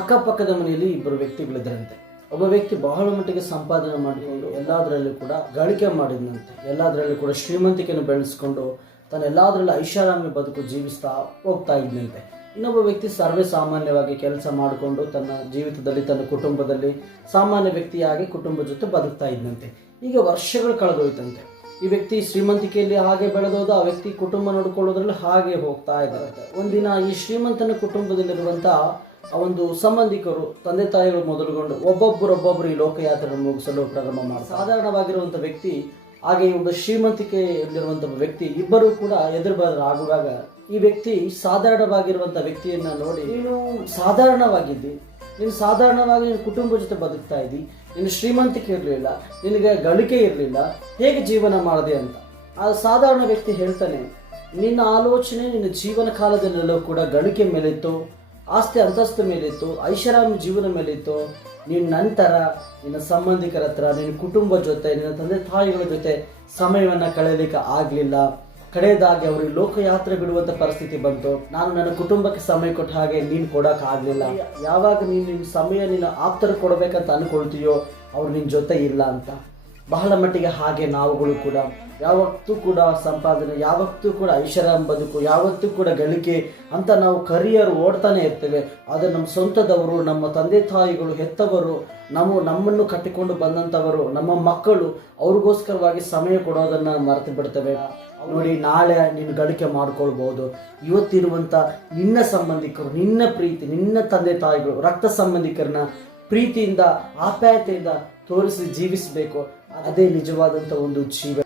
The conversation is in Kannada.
ಅಕ್ಕಪಕ್ಕದ ಮನೆಯಲ್ಲಿ ಇಬ್ಬರು ವ್ಯಕ್ತಿಗಳಿದ್ದರಂತೆ. ಒಬ್ಬ ವ್ಯಕ್ತಿ ಬಹಳ ಮಟ್ಟಿಗೆ ಸಂಪಾದನೆ ಮಾಡಿಕೊಂಡು ಎಲ್ಲದರಲ್ಲೂ ಕೂಡ ಗಳಿಕೆ ಮಾಡಿದಂತೆ, ಎಲ್ಲದರಲ್ಲೂ ಕೂಡ ಶ್ರೀಮಂತಿಕೆಯನ್ನು ಬೆಳೆಸ್ಕೊಂಡು ಎಲ್ಲದರಲ್ಲೂ ಐಷಾರಾಮಿ ಬದುಕು ಜೀವಿಸ್ತಾ ಹೋಗ್ತಾ ಇದ್ದಂತೆ. ಇನ್ನೊಬ್ಬ ವ್ಯಕ್ತಿ ಸರ್ವೇ ಸಾಮಾನ್ಯವಾಗಿ ಕೆಲಸ ಮಾಡಿಕೊಂಡು ತನ್ನ ಜೀವಿತದಲ್ಲಿ ತನ್ನ ಕುಟುಂಬದಲ್ಲಿ ಸಾಮಾನ್ಯ ವ್ಯಕ್ತಿಯಾಗಿ ಕುಟುಂಬದ ಜೊತೆ ಬದುಕ್ತಾ ಇದ್ದಂತೆ. ಈಗ ವರ್ಷಗಳು ಕಳೆದೋಯ್ತಂತೆ. ಈ ವ್ಯಕ್ತಿ ಶ್ರೀಮಂತಿಕೆಯಲ್ಲಿ ಹಾಗೆ ಬೆಳೆದೋದು, ಆ ವ್ಯಕ್ತಿ ಕುಟುಂಬ ನೋಡ್ಕೊಳ್ಳೋದ್ರಲ್ಲಿ ಹಾಗೆ ಹೋಗ್ತಾ ಇದ್ದಾರಂತೆ. ಒಂದಿನ ಈ ಶ್ರೀಮಂತನ ಕುಟುಂಬದಲ್ಲಿರುವಂತಹ ಆ ಒಂದು ಸಂಬಂಧಿಕರು, ತಂದೆ ತಾಯಿಗಳು ಮೊದಲುಗೊಂಡು ಒಬ್ಬೊಬ್ಬರು ಈ ಲೋಕಯಾತ್ರೆ ಮುಗಿಸಲು ಪ್ರಾರಂಭ ಮಾಡಿ, ಸಾಧಾರಣವಾಗಿರುವಂಥ ವ್ಯಕ್ತಿ ಹಾಗೆ ಒಬ್ಬ ಶ್ರೀಮಂತಿಕೆಯಲ್ಲಿರುವಂಥ ವ್ಯಕ್ತಿ ಇಬ್ಬರು ಕೂಡ ಎದುರು ಆಗುವಾಗ ಈ ವ್ಯಕ್ತಿ ಸಾಧಾರಣವಾಗಿರುವಂಥ ವ್ಯಕ್ತಿಯನ್ನ ನೋಡಿ, ನೀನು ಸಾಧಾರಣವಾಗಿದ್ದಿ, ನೀನು ಸಾಧಾರಣವಾಗಿ ನಿನ್ನ ಕುಟುಂಬ ಜೊತೆ ಬದುಕ್ತಾ ಇದ್ದಿ, ನಿನ್ನ ಶ್ರೀಮಂತಿಕೆ ಇರಲಿಲ್ಲ, ನಿನಗೆ ಗಳಿಕೆ ಇರಲಿಲ್ಲ, ಹೇಗೆ ಜೀವನ ಮಾಡಿದೆ ಅಂತ. ಆ ಸಾಧಾರಣ ವ್ಯಕ್ತಿ ಹೇಳ್ತಾನೆ, ನಿನ್ನ ಆಲೋಚನೆ ನಿನ್ನ ಜೀವನ ಕಾಲದಲ್ಲೆಲ್ಲೂ ಕೂಡ ಗಳಿಕೆ ಮೇಲಿತ್ತು, ಆಸ್ತಿ ಅಂತಸ್ತು ಮೇಲಿತ್ತು, ಐಷಾರಾಮಿ ಜೀವನ ಮೇಲಿತ್ತು. ನಿನ್ನ ನಂತರ ನಿನ್ನ ಸಂಬಂಧಿಕರ ಹತ್ರ, ನಿನ್ನ ಕುಟುಂಬ ಜೊತೆ, ನಿನ್ನ ತಂದೆ ತಾಯಿಗಳ ಜೊತೆ ಸಮಯವನ್ನು ಕಳೆಯಲಿಕ್ಕೆ ಆಗಲಿಲ್ಲ. ಕಡೆಯದಾಗಿ ಅವ್ರಿಗೆ ಲೋಕಯಾತ್ರೆ ಬಿಡುವಂಥ ಪರಿಸ್ಥಿತಿ ಬಂತು. ನಾನು ನನ್ನ ಕುಟುಂಬಕ್ಕೆ ಸಮಯ ಕೊಟ್ಟ ಹಾಗೆ ನೀನು ಕೊಡೋಕ್ಕಾಗಲಿಲ್ಲ. ಯಾವಾಗ ನೀನು ನಿನ್ನ ಸಮಯ ನಿನ್ನ ಆಪ್ತರು ಕೊಡಬೇಕಂತ ಅಂದ್ಕೊಳ್ತೀಯೋ ಅವ್ರು ನಿನ್ನ ಜೊತೆ ಇಲ್ಲ ಅಂತ. ಬಹಳ ಮಟ್ಟಿಗೆ ಹಾಗೆ ನಾವುಗಳು ಕೂಡ ಯಾವತ್ತೂ ಕೂಡ ಸಂಪಾದನೆ, ಯಾವತ್ತೂ ಕೂಡ ಐಷಾರಾಮ್ ಬದುಕು, ಯಾವತ್ತೂ ಕೂಡ ಗಳಿಕೆ ಅಂತ ನಾವು ಕರಿಯರ್ ಓಡ್ತಾನೆ ಇರ್ತೇವೆ. ಆದರೆ ನಮ್ಮ ಸ್ವಂತದವರು, ನಮ್ಮ ತಂದೆ ತಾಯಿಗಳು, ಹೆತ್ತವರು, ನಮ್ಮನ್ನು ಕಟ್ಟಿಕೊಂಡು ಬಂದಂಥವರು, ನಮ್ಮ ಮಕ್ಕಳು, ಅವ್ರಿಗೋಸ್ಕರವಾಗಿ ಸಮಯ ಕೊಡೋದನ್ನು ಮರೆತು ಬಿಡ್ತೇವೆ. ನೋಡಿ, ನಾಳೆ ನೀನು ಗಳಿಕೆ ಮಾಡ್ಕೊಳ್ಬೋದು. ಇವತ್ತಿರುವಂಥ ನಿನ್ನ ಸಂಬಂಧಿಕರು, ನಿನ್ನ ಪ್ರೀತಿ, ನಿನ್ನ ತಂದೆ ತಾಯಿಗಳು, ರಕ್ತ ಸಂಬಂಧಿಕರನ್ನ ಪ್ರೀತಿಯಿಂದ ಆಪ್ಯಾಯತೆಯಿಂದ ತೋರಿಸಿ ಜೀವಿಸಬೇಕು. ಅದೇ ನಿಜವಾದಂಥ ಒಂದು ಜೀವ.